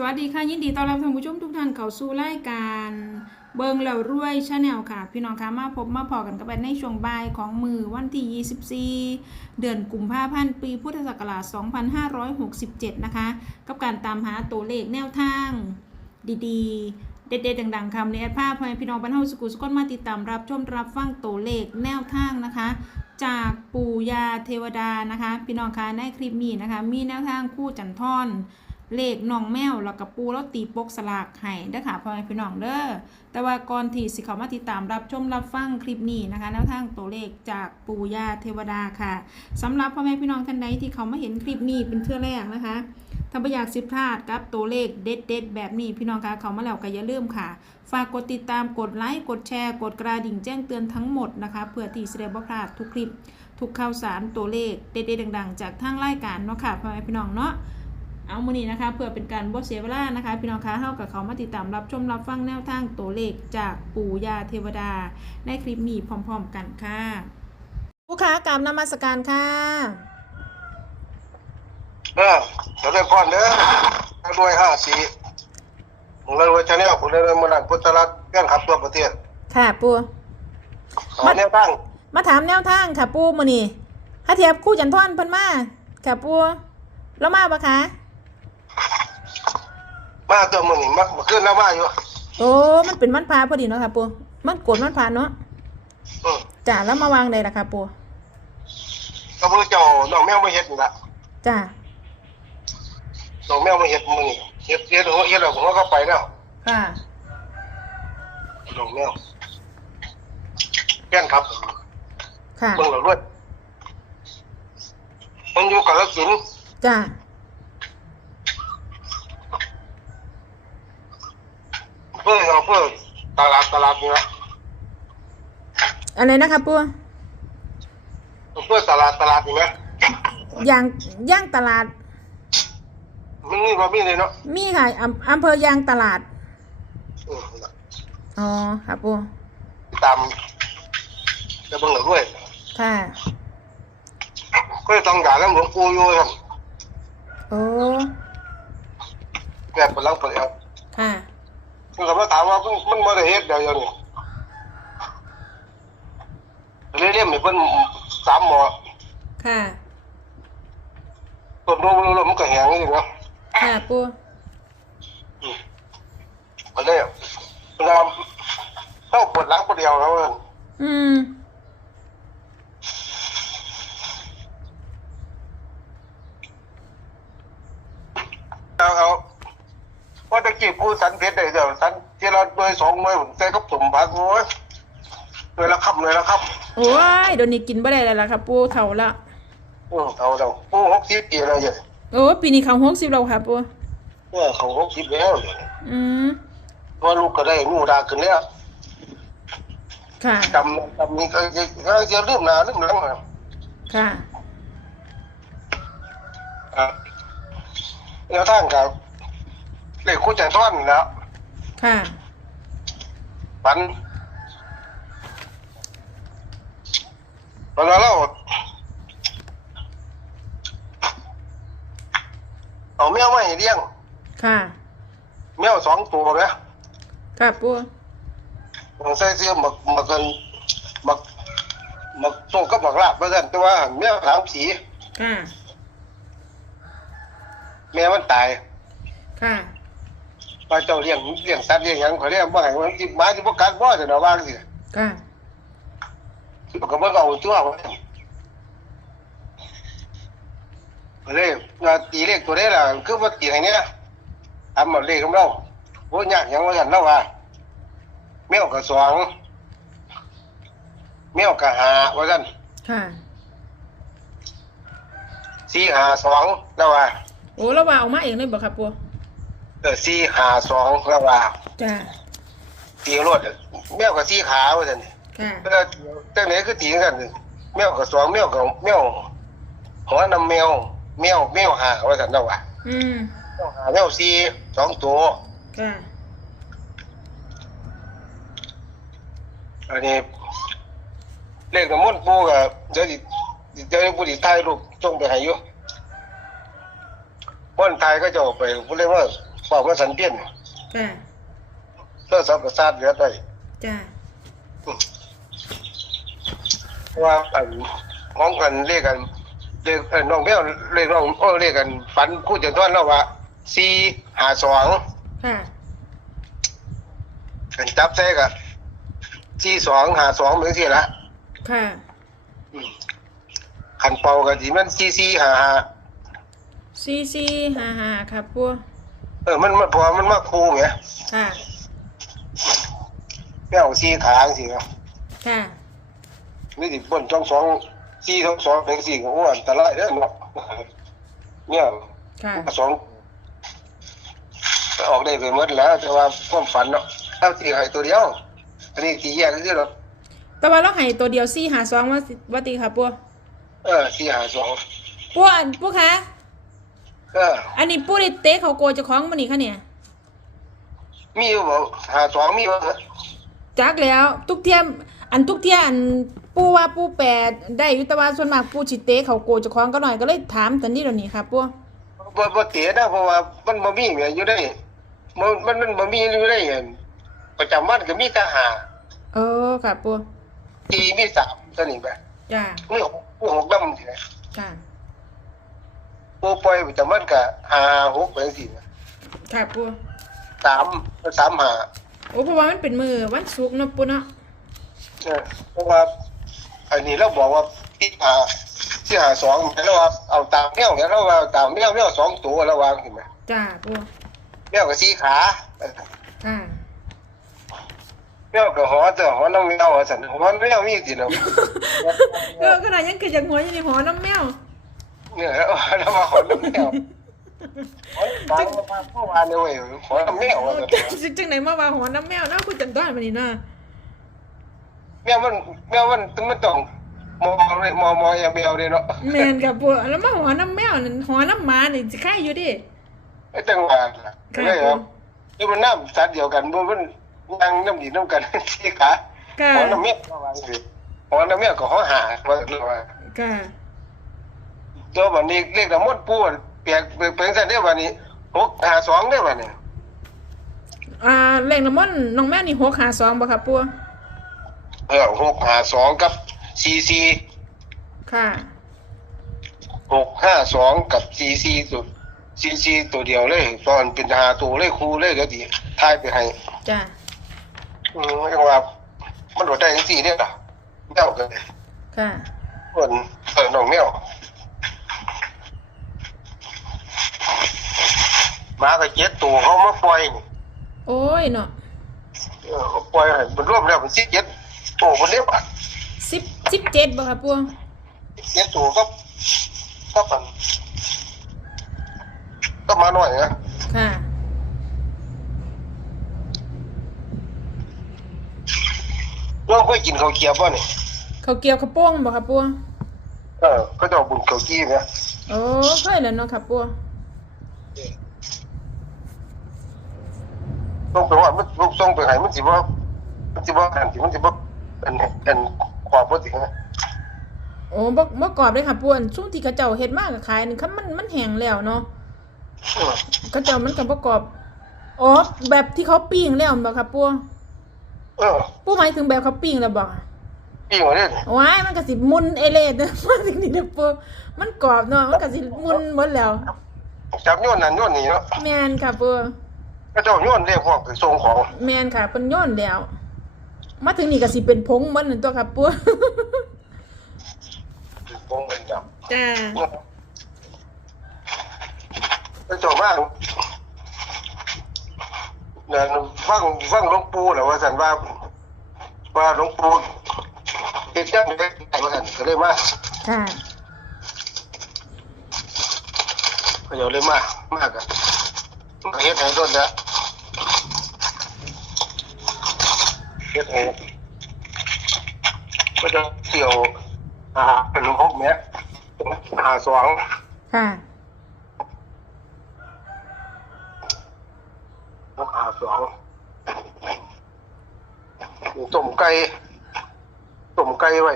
สวัสดีค่ะ ยินดีต้อนรับท่านผู้ชมทุกท่านเข้าสู่รายการเบิงแล้วรวยชาแนลค่ะ พี่น้องคะมาพบมาพอกันกับแอนในช่วงบ่ายของมือวันที่ 24 เดือนกุมภาพันธ์ปีพุทธศักราช 2567 นะคะ กับการตามหาตัวเลขแนวทาง ดีๆ เด็ดๆดังๆคำในแอดภาพพพี่น้องบรรเทาสกุลสกลมาติดตามรับชมรับฟังตัวเลขแนวทางนะคะ จากปู่ยาเทวดานะคะ พี่น้องคะในคลิปนี้นะคะ มีแนวทางคู่จันทอน เลขน้องแมวแล้วก็ปูแล้วตีปกสลากให้เด้อค่ะพ่อแม่พี่น้องเด้อแต่ว่าก่อนที่สิเขามาติดตามรับชมรับฟังคลิปนี้นะคะแนวทางตัวเลขจากปูย่าเทวดาค่ะสำหรับพ่อแม่พี่น้องท่านใดที่เขามาเห็นคลิปนี้เป็นเทื่อแรกนะคะถ้าไม่อยากสิพลาดกับตัวเลขเด็ดๆแบบนี้พี่น้องคะเขามาแล้วก็อย่าลืมค่ะ ฝากกดติดตามกดไลค์กดแชร์ กดกระดิ่งแจ้งเตือนทั้งหมดนะคะเพื่อที่จะได้บ่พลาดทุกคลิป ทุกข่าวสารตัวเลขเด็ดๆดัง ๆ จากทางรายการเนาะค่ะพ่อแม่พี่น้องเนาะ เอามือนี้นะคะเพื่อเป็นการบ่เสียเวลานะคะ พี่น้องคะเฮากับเขามาติดตามรับชมรับฟังแนวทางตัวเลขจากปู่ยาเทวดา ในคลิปนี้พร้อม ๆ กันค่ะผู้ค้ากรรมนมัสการค่ะเออเดี๋ยวเล่นพรเด้อรวยห้าสี่ผมเลยรวยชาแนลผมเลยรวยมรันพุทธรัตน์เพื่อนขับตัวประเทศค่ะปู่ขอแนวตั้งมาถามแนวทางค่ะปู่มือนี้ถ้าเทียบคู่จันทอนพิ่นมาค่ะปู่แล้วมาปะคะ มาตัวมึงนี่มามาขึ้นแล้วมาอยู่โอ้มันเป็นวันพาพอดีเนาะค่ะปู่มันโกนวันพาเนาะอืมจ้าแล้วมาวางได้ล่ะค่ะปู่ก็เพื่อเจ้าน้องแมวมาเฮ็ดนี่ละจ้าน้องแมวมาเฮ็ดมึงนี่เฮ็ดเฮ็ดหัวเฮ็ดแล้วผมก็ไปแล้วค่ะน้องแมวเพื่อนขับค่ะมึงเรารวยมันอยู่กับลักษิณจ้า เพื่อเอาเพื่อตลาดตลาดนี่ละอะไรนะคะปู่เพื่อตลาดตลาดนี่นะย่างย่างตลาด มันนี่ว่ามีเลยเนาะมีค่ะอำอำเภอยางตลาดอืมอ๋อ ค่ะปูตามจะเบิ่งเราด้วยค่ะ ก็ต้องการแล้วหลวงปู่อยู่ครับโอ้แกเปิดหลังเปิดเอาค่ะ คุณก็มาถามว่ามันมันบ่ได้เฮ็ดเดี๋ยวอย่างนี้เรียนๆมีเพิ่นสามหมอค่ะ ต้นโน้นแล้วมันก็แห้งนี่เนาะค่ะปูก็เลยเวลาเข้าปวดหลังปวดเดียวแล้วอืม เอาเอาว่าตะกี้ผู้สันเพชร สองหน่วยผมใส่กับสมบัติโอ้ยหน่วยละครับหน่วยละครับโอ้ยเดี๋ยวนี้กินบ่ได้แล้วล่ะค่ะปูเฒ่าละอือเอาแล้วผู้หกสิบปีแล้วเนี่ยโอ้ปีนี้เขาหกสิบแล้วค่ะปูเออเขาหกสิบแล้วเนี่ยอืมพอลูกก็ได้งูดาขึ้นแล้วค่ะจำจำนี้ก็จะก็จะลืมหน้าลืมหลังนะค่ะอะแนวทางกับเลขคู่ใจท่อนนี่แหล้วค่ะ ปันตอนนั้นเราเอาแมวมาให้เลี้ยง ค่ะ แมวสองตัวนะค่ะปูผมใส่เสื้อหมักหมักกันหมักหมักส่งกับหมักลาบมาสั่นแต่ว่าแมวสามสี ค่ะ แม่มันตาย ค่ะ พระเจ้าเลี้ยงเลี้ยงสัตว์เลี้ยงหยังเขาเลี้ยงบ่ให้มันสิหมาสิบ่กัดบ่จะเนาะว่าสิค่ะ ก็บ่เอาตัวว่าก็เลยว่าตีเลขตัวนี้ล่ะคือว่าตีให้เนี่ยทำมาเลขของเราโอ้ยากหยังว่าซั่นเนาะว่าแมวก็สองแมวก็ห้าว่าซั่นค่ะ สี่ห้าสองแล้วว่า โอ้แล้วว่าออกมาเองเลยบ่ค่ะปู เออสี่ห้าสองแล้วว่าจ้าตีรถแมวก็สี่ขาว่าซั่นค่ะแล้วจังไหนคือตีกันนี่แมวกับสองแมวกับแมวหัวนำแมวแมวแมวหาว่าสันเนาะวะอืมแมวหาแมวสี่สองตัวค่ะอันนี้เลขน้ำมนต์ปูกับเดี๋ยวสิเดี๋ยวผู้ดีถ่ายรูปส่งไปให้อยู่ม่นไทยก็จะออกไปพูดเลยว่า บอกว่าสันเพี้ยนค่ะเพื่อสับประสาทเหลือได้จ้าเพราะว่าอันของกันเรียกกันเรียกเอ่อน้องแมวเรียกน้องโอ้เรียกกันฝันคู่จันทร์แล้วว่าสี่หาสองค่ะกันจับใส่กับสี่สองหาสองเหมือนสิละค่ะอืมขันเป่ากันที่มันสี่สี่หาหาซีซีห้าห้าค่ะปูเออมันมันพอมันมาคู่ไงค่ะ แมวสี่ขาสิครับค่ะ นี่สิบนช่องสองสี่ช่องสองเป็นสี่ก็อ้วนอันตรายเด้อเนาะเนี่ยค่ะสองออกได้ไปหมดแล้ว แต่ว่าความฝันเนาะเอาตีให้ตัวเดียวอันนี้ตีแยกก็คือเนาะแต่ว่าเราให้ตัวเดียวซีหาสองว่าว่าตีค่ะปูเออสี่หาสองปูอันปูคะ เออ อันนี้ปูได้เตะเขาโกเจะคล้าของมันนี่ค่ะเนี่ย มีอยู่บ่หาสองมีบ่จักแล้วทุกเทียมอันทุกเทียอันปูว่าปูแปดได้อยุตว่าส่วนมากปูชิเตะเขาโกเจะคล้าของก็หน่อยก็เลยถามตอนนี้เดี๋ยวนี้ค่ะปูบ่บ่เตะนะเพราะว่ามันบ่มีแม่อยู่ได้มันมันมันบ่มีอยู่ได้อันประจำวันก็มีแต่หาเออค่ะปูตีมีสามเท่านี้ไปจ้ามีหกผู้หกดำสินะค่ะ ผู้ปล่อยประจำวันก็หาหกไปจังซี่นะค่ะปูสามสามหาโอ้เพราะว่ามันเป็นมือวันศุกร์เนาะปูเนาะเออเพราะว่าอันนี้เราบอกว่าที่หาที่หาสองแล้วว่าเอาตามแมวเนี่ยเราว่าตามแมวแมวสองตัวแล้ววางเห็นไหมจ้าปูแมวกับสี่ขาเออค่ะแมวกับหอเจอหอน้องแมวสันหอแมวมีสิเนาะเออขนาดยังคือจากหัวอยู่ในหอน้ำแมว เนี่ยแล้วแล้วมาหอน้องแมวหอตามมาเมื่อวานเนี่ยเว้ยหอน้องแมวว่าซั่นจังจังไหนมาว่าหอน้ำแมวเนาะคุณจันต้อนมานี่เนาะแมวมันแมวมันมันต้องมองเลยมองมองอย่างแมวเลยเนาะแมนกับปูแล้วมาหอน้ำแมวนั่นหอน้ำหมานี่สิค่ายอยู่ดิไอ้จังหวะน่ะเลยครับนี่มันน้ำสัตว์เดียวกันบ่มันยังน้ำดีน้ำกันสี่ขาค่ะหอน้ำเมียก็วางสิหอน้ำเมียก็หอหาว่าว่าค่ะ ตัวบันนี้เรียกน้ำมดปูอะเปียกเปียกเปียกเส้นเดียวบันนี้หกหาสองเดียวบันนี้อ่าแหล่งน้ำมันต์น้องแม่นี่หกหาสองบ่ครับปูเออหกหาสองกับซีซีค่ะหกห้าสองกับซีซีตัวซีซีตัวเดียวเลย ตอนเป็นหาตัวเลยครูเลยก็ดีทายไปให้จ้าอืมไม่ว่ามันโดดได้ทั้งสี่เนี่ยนะแมวกันค่ะคนเออน้องแมว หมาก็เจ็ดตัวเขามาปล่อยนี่โอ้ยเนาะเออเขาปล่อยให้มันรวมแล้วมันสิเจ็ดตัวคนเดียวอะสิบสิบเจ็ดบ่ครับปูเจ็ดตัวก็ก็ปันก็มาหน่อยนะค่ะเรื่องไปกินข้าวเกี๊ยวป่ะนี่เขาวเกี่ยวข้าวโป้งบ่ครับปูเออก็จะเอาบุญข้าวกี้เนี่ยโอ้เคยแล้วเนาะครับปูต้อ งไปว่ามันต้องไปให้มันสิว่ามันสิว่าอันสิมันสิว่าอันอันความปกตินะโอ้บ่บ่กรอบเลยค่ะปูอันช่วงที่เขาเจ้าเฮ็ดมากก็ขายนี่คันมันมันแห้งแล้วเนาะเออเขาเจ้ามันก็บ่กรอบอ๋อแบบที่เขาปิ้งแล้วบ่ครับปูเออปูหมายถึงแบบเขาปิ้งแล้วบ่ปิ้งมาเลยว้ายมันก็สิมุนเอเลดเด้อมาถึงนี่เด้อปูมันกรอบเนาะมันก็สิมุนหมดแล้วจับโยนนั่นโยนนี่เนาะแม่นค่ะปู ก็เจ้าโยนเรียกพวกไปส่งของ แม่นค่ะเพิ่นโย้อนแล้ว มาถึงนี่ก็สิเป็นผงหมันนั่นตัวครับปูส่งเป็นจับจ้าก็เจ้ามากนั่นฟังฟังหลวงปู่แหละว่าสันว่าว่าหลวงปู่เฮ็ดจังได๋ว่าสันก็เลยมาค่ะก็เดี๋ยวเลยมามากันก็เฮ็ดให้โดนแล้วเฮ็ดให้ก็จะเที่ยวอ่าเป็นหกเมตรหาสองค่ะหาสองต้มไก่ต้มไก่ไว้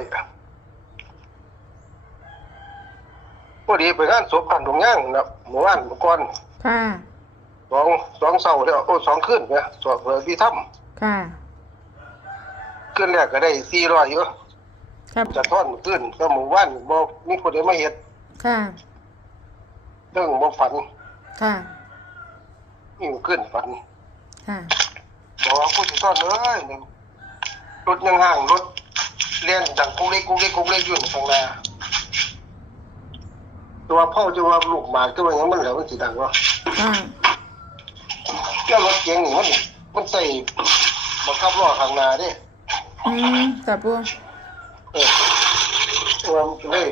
พอดีไปงานศพผ่านตรงย่างนะเมื่อวานเมื่อก่อนค่ะ สองสองเสาแล้วโอ้สองขึ้นเนี่ยสอบเผื่อพี่ถ้ค่ะำขึ้นแรกก็ได้สี่ร้อยอยู่ครับ จะท่อนขึ้นก็หมู่บ้านบ่มีคนใดมาเฮ็ดค่ะ เรื่องบ่ฝันค่ะนี่มันขึ้นฝันค่ะ บอกว่าผู้ที่ซ่อนเลยรถยังห่างรถเลียนดังกุ๊กเล็กกุ๊กเล็กกุ๊กเล็กอยู่ข้างหน้าตัวพ่อจะว่าลูกหมากตัวอย่างมันแล้วมันสิดังวะค่ะ เจ้ารถเก๋งนี่มันมันใส่บังคับล้อข้างหน้าเด้อืมค่ะปูเออตัวมันเลย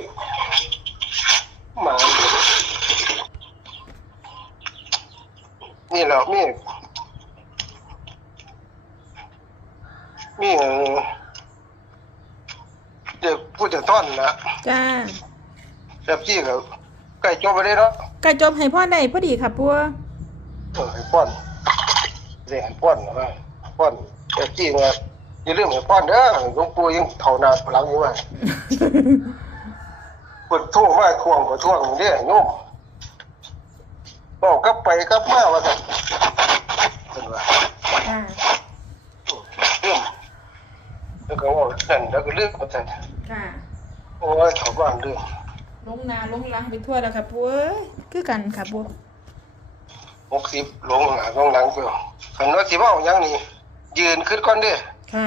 หมานี่แหละมีมีเอ่อเด็กผู้จะต้อนนะจ้าแบบที่ก็ใกล้จบไปได้แล้วไก่จบให้พ่อได้พอดีค่ะปูเออให้ป้อน เรียกให้ป้อนนะป้อนแบบที่ว่าอย่าลืมให้ป้อนเด้อหลวงปู่ยังเท่าหนาพลังอยู่ว่าปวดทั่วมาทวงปวดท่วงเด้อโยมบอกกลับไปกลับมาว่าซั่นเป็นว่าค่ะเรื่องแล้วก็ว่านั่นแล้วก็เรื่องว่าซั่นค่ะโอ้ยชาวบ้านเรื่องลงนาลงหลังไปทั่วแล้วค่ะปูเอ้ยคือกันค่ะปูหกสิบลงหาลงหลังไป คันว่าสิเว้าหยังนี่ยืนขึ้นก่อนเด้อค่ะ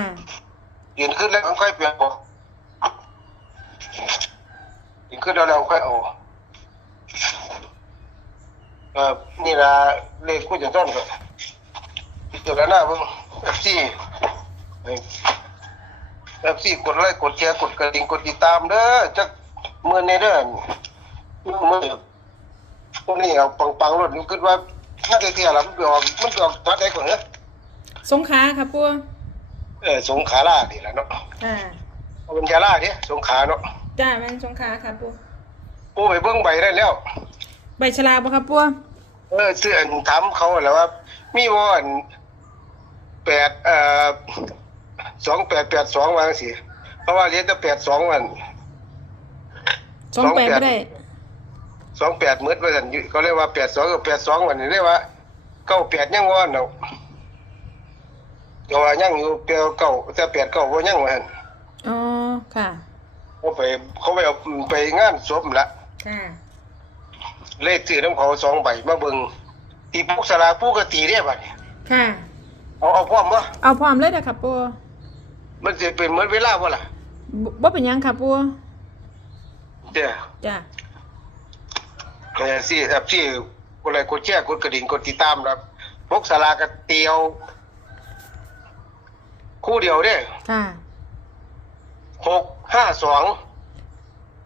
ยืนขึ้นแล้วค่อยเปลี่ยนบอกยืนขึ้นแล้วเราค่อยเอาเออนี่ละเลขกูจะต้นก็พิจารณาเบิ่งเอฟซีเอฟซีกดไลค์กดแชร์กดกระดิ่งกดติดตามเด้อจักมือในเด้อมือพวกนี้เอาปังๆรถนี่คิดว่า ถ้าเที่ยวๆแล้วมันไปออกมันไปออกทัดได้ก่อนเนอะสงขลาค่ะปูเออสงขลาล่านี่แหละเนาะค่ะเอาเป็นยาล่าดิสงขลาเนาะจ้าแม่นสงขลาค่ะปูปูไปเบิ้งใบได้แล้ว ใบชลาบ่ค่ะปูเออซื้ออันถามเขาแล้วว่า มีว่าอันแปดเอ่อสองแปดแปดสองวางสิเพราะว่าเหรียญจะแปดสองวันสองแปดสองแปดบ่ได้ สองแปดมืดว่าสันเขาเรียกว่าแปดสองกับแปดสองวันนี้เรียกว่าเก้าแปดยังว่าเนาะก็ว่ายังอยู่เปียวเก้าแต่แปดเก้าว่ายังว่าหั่นอ๋อค่ะเขาไปเขาไปเอาไปงานศพละค่ะเลขซื้อน้ำเขาสองใบมาเบิ่งตีปุกสลากปูกตีได้บัดนี้ค่ะเอาเอาพร้อมบ่เอาพร้อมเลยเด้อค่ะปูมันจะเป็นเหมือนเวลาบ่ล่ะบ่บ่เป็นหยังค่ะปูเด้อจ้า เออสิแอปที่กดไลค์กดแชร์กดกระดิ่งกดติดตามครับพกสลากกเตียวคู่เดียวเด้ค่ะหกห้าสอง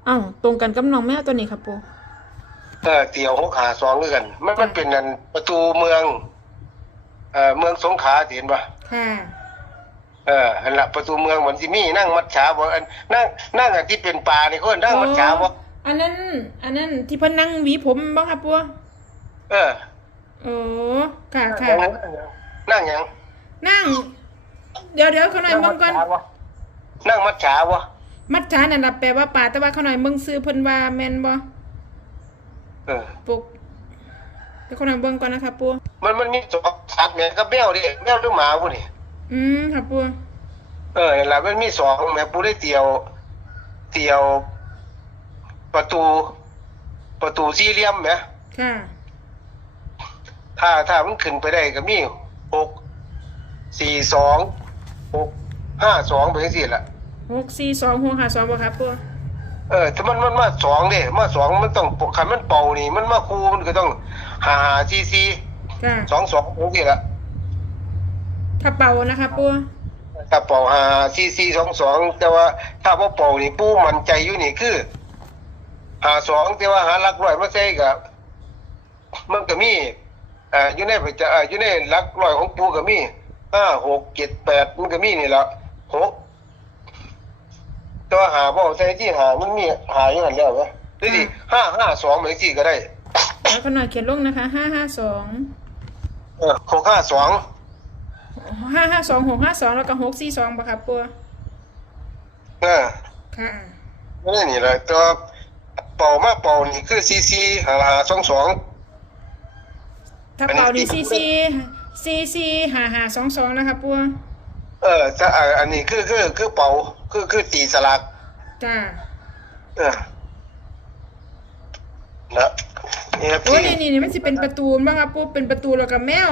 เอ้าตรงกันกับน้องแมวตัวนี้ค่ะปูเออเตียวหกหาสองด้วยกัน มันมันเป็นอันประตูเมือง เอ่อเมืองสงขลาเห็นปะค่ะเอออันละประตูเมืองเหมือนที่มีนั่งมัดฉาบ่อันนั่งนั่งอันที่เป็นป่านี่คนนั่งมัดฉาบ่ อันนั้น อันนั้นที่เพิ่นนั่งหวีผมบ่ค่ะปูเออโอ้ค่ะค่ะนั่งหยังนั่ง เดี๋ยวเดี๋ยวเขาหน่อยเบิ่งก่อนนั่งมัดฉาบ่มัดจานั่นล่ะแปลว่าป่าแต่ว่าเขาหน่อยเบิ่งซื้อเพิ่นว่าแม่นบ่เออปกเดี๋ยวเขาหน่อยเบิ่งก่อนนะคะปูมันมันมีสองสัตว์เนี่ยกับแมวดิแมวหรือหมาผู้นี่อืมค่ะปูเออนั่นแหละมันมีสองแม่ปูได้เตียว เตียว ประตู ประตูสี่เหลี่ยมแหมค่ะ ถ้าถ้ามันขึ้นไปได้ก็มีหกสี่สองหกห้าสองเป็นสี่ละหกสี่สองหกห้าสองบ่ค่ะปูเออถ้ามันมันมาสองเด้มาสองมันต้องคันมันเป่านี่มันมาคูมันก็ต้องหาหาซีซีค่ะสองสองเป็นสี่ละถ้าเป่านะคะปูถ้าเป่าหาซีซีสองสองแต่ว่าถ้าว่าเป่านี่ปูมันใจอยู่นี่คือ หาสองแต่ว่าหาหลักร้อยมาใส่กับมันก็มีเอ่ออยู่ในประจะเอ่ออยู่ในหลักร้อยของปูก็มีห้าหกเจ็ดแปดมันก็มีนี่ละหกแต่ว่าหาบ่ใส่ที่หามันมีหาอยู่นั่นแล้วไหมหรือสิห้าห้าสองเหมือนสี่ก็ได้แล้วเขาหน่อยเขียนลงนะคะห้าห้าสองเออหกห้าสองห้าห้าสองหกห้าสองแล้วก็หกสี่สองบ่ค่ะปูเออค่ะไม่ได้นี่แหละตัว เป่ามาเป่านี่คือซีซีหาหาสองสองถ้าเป่าดีซีซีซีซีหาหาสองสองนะคะปูเออจะอ่าอันนี้คือคือคือเป่าคือคือตีสลักจ้าเออนะนี่ครับโอ้ยที่นี่นี่นี่มันสิเป็นประตูบ้างครับปูเป็นประตูแล้วกับแมว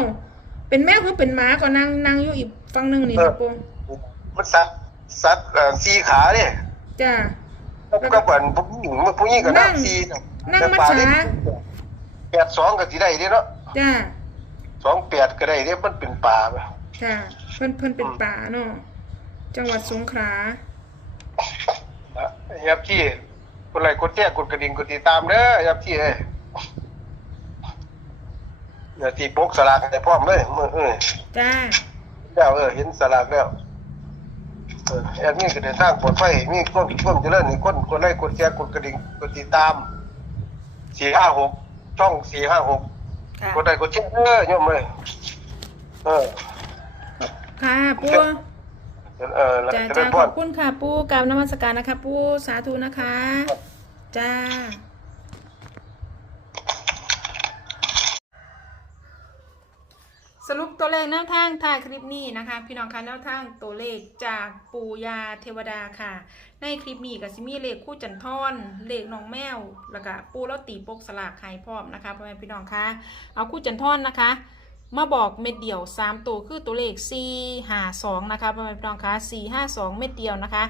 เป็นแมวคือเป็นหมาก็นั่งนั่งอยู่อีกฝั่งหนึงนี่ครับปูมันสัตว์สัตว์เอ่อสี่ขาเนี่ยจ้า ก็เหมือนผู้หญิงผู้หญิงก็นั่งสี่นั่งมัดป่าขานี่แปดสองก็สิได้เด้เนาะจ้าสองแปดก็ได้เด้มันเป็นป่าไปจ้าเพิ่นเพิ่นเป็นป่าเนาะจังหวัดสงขลานะครับที่กดไลค์กดแชร์กดกระดิ่งกดติดตามเด้อครับที่เอ้ยเดี๋ยวที่ปกสลากให้พร้อมเลยมือเออจ้าแล้วเออเห็นสลากแล้ว เออแอดมินก็เดินทางปลอดภัยมีความความเจริญนี่คนกดไลค์กดแชร์กดกระดิ่งกดติดตามสี่ห้าหกช่องสี่ห้าหกค่ะกดไลค์กดแชร์เออโยมเลยเออค่ะปูเออแล้วจ้าจะจ้าได้ขพอร บคุณค่ะปูกราบนมัสการนะคะ ปูสาธุนะคะ จ้า สรุปตัวเลขแนวทางถ่ายคลิปนี้นะคะ พี่น้องคะแนวทางตัวเลขจากปูยาเทวดาค่ะ ในคลิปนี้ก็สิมีเลขคู่จันทอนเลขน้องแมวแล้วก็ปูแล้วตีปกสลากไข่พร้อมนะคะพ่อแม่พี่น้องคะเอาคู่จันทอนนะคะ มาบอกเม็ดเดียว 3 ตัวคือตัวเลข4 5 2นะคะพ่อแม่พี่น้องคะ4 5 2 เม็ดเดียวนะคะ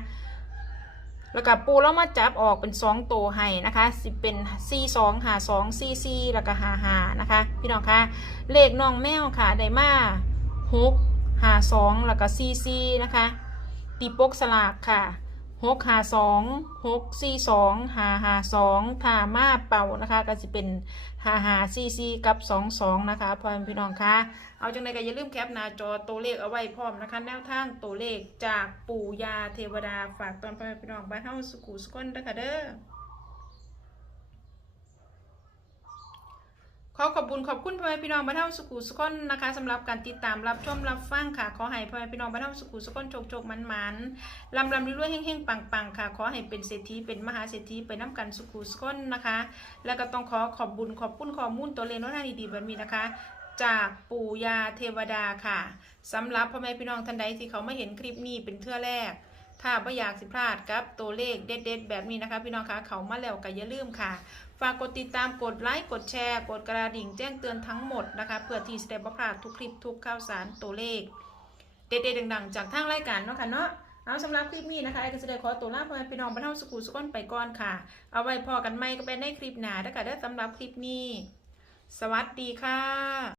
แล้วก็ปูแล้วมาจับออกเป็น2ตัวให้นะคะสิเป็น C 2หา2 C C แล้วก็หาหานะคะ พี่น้องคะเลขน้องแมวค่ะได้มา6หา2แล้วก็ C C นะคะตีปกสลากค่ะ 6หาสองฮกซีสองหาหาสองถามาเป่านะคะก็จะเป็นหาหาซีซีกับสองสองนะคะพ่อแม่พี่น้องคะเอาจังไดก็อย่าลืมแคปหน้าจอตัวเลขเอาไว้พร้อมนะคะ แนวทางตัวเลขจากปู่ยาเทวดาฝากตอนพ่อแม่พี่น้องบ้านเฮาสุขุสุขนเด้อค่ะเด้อ ขอขอบคุณขอบคุณพ่อแม่พี่น้องบ้านเฮาสุขุสุขนนะคะสำหรับการติดตามรับชมรับฟังค่ะ ขอให้พ่อแม่พี่น้องบ้านเฮาสุขุสุขนโชคโชคมันมันลำลำรวยๆเฮงๆปังๆค่ะ ขอให้เป็นเศรษฐีเป็นมหาเศรษฐีไปน้ำกันสุขุสุขนนะคะ แล้วก็ต้องขอขอบบุญขอบคุณข้อมูลตัวเลขโน้ตดีๆแบบนี้นะคะ จากปู่ยาเทวดาค่ะสำหรับพ่อแม่พี่น้องท่านใดที่เขาไมาเห็นคลิปนี้เป็นเทื่อแรก ถ้าไม่อยากสิพลาดกับตัวเลขเด็ดๆแบบนี้นะคะ พี่น้องคะเขามาแล้วก็อย่าลืมค่ะ ฝากกดติดตามกดไลค์กดแชร์ กดกระดิ่งแจ้งเตือนทั้งหมดนะคะเพื่อที่จะได้บ่พลาดทุกคลิปทุกข่าวสารตัวเลข เด็ดๆดังๆ จากทางรายการเนาะค่ะเนาะเอาสำหรับคลิปนี้นะคะไอ้ก็จะสด้ขอตัวลาพ่อแม่พี่น้องบรรเทาสุขุสุขนไปก่อนค่ะ เอาไว้พอกันไม่ก็เป็นในคลิปหนาถ้าเกิดได้สำหรับคลิปนี้ สวัสดีค่ะ